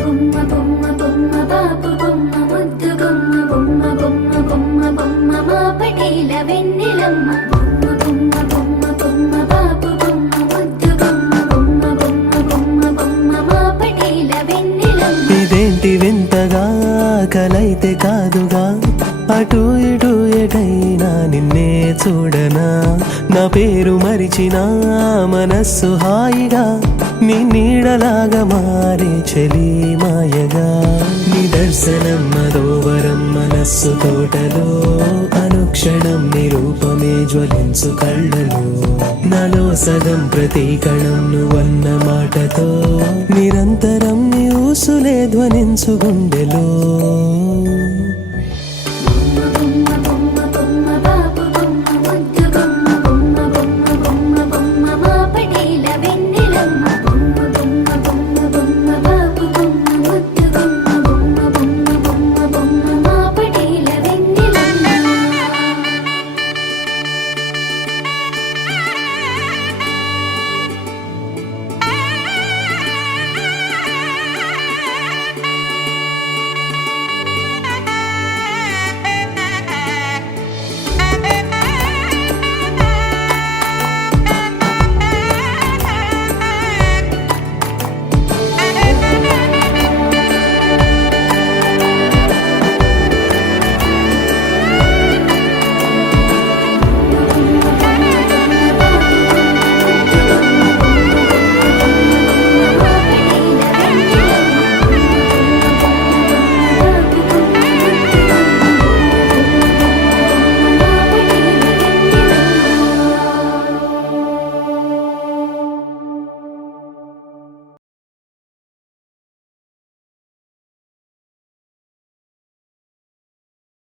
బొమ్మ బొమ్మ బొమ్మ బాపు బొమ్మ ముద్దు బొమ్మ బొమ్మ బొమ్మ బొమ్మ బొమ్మ మా పటేల వెన్నెలమ్మ బొమ్మ బొమ్మ బొమ్మ బొమ్మ బాపు బొమ్మ ముద్దు బొమ్మ బొమ్మ బొమ్మ బొమ్మ బొమ్మ మా పటేల వెన్నెలమ్మ. ఇదేంటి వింతగా కలైతే కాదుగా, అటు ఇటు ఎటైనా నిన్నే చూడనా, నా పేరు మరిచినా మనస్సు హాయిగా, నీ నీడలాగా మారే చలి మాయగా, నీ దర్శనం మదోవరం మనస్సు తోటలో, అనుక్షణం నిరూపమే జ్వలించు కళ్ళలో, నాలో సగం ప్రతీకణం నువ్వన్న మాటతో, నిరంతరం నీ ఊసులే ధ్వనించు గుండెలో.